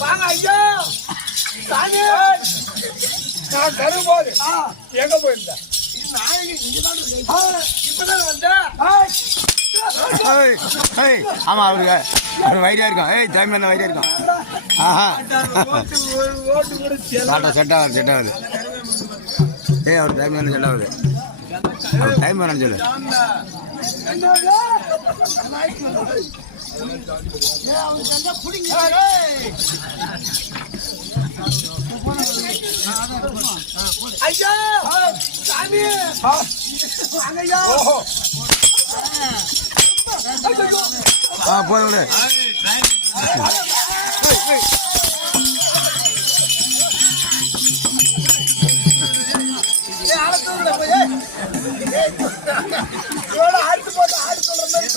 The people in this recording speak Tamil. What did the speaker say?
வாங்க ஐயா சாமி. நான் தரும்போது எங்க போயிருந்தேன்? இப்பதான் வந்தேன். ஆமா அவருக்கு வைரியா இருக்கும். டைம்ல வைரியா இருக்கும். செட் ஆகுது செட் ஆகுது. அவர் டைம்ல செட் ஆகுது. டைம் வேணும்னு சொல்லு. ஐயா சாமி ஐயா போதும். ஆடு போட்டு ஆடு சொல்ற மாதிரி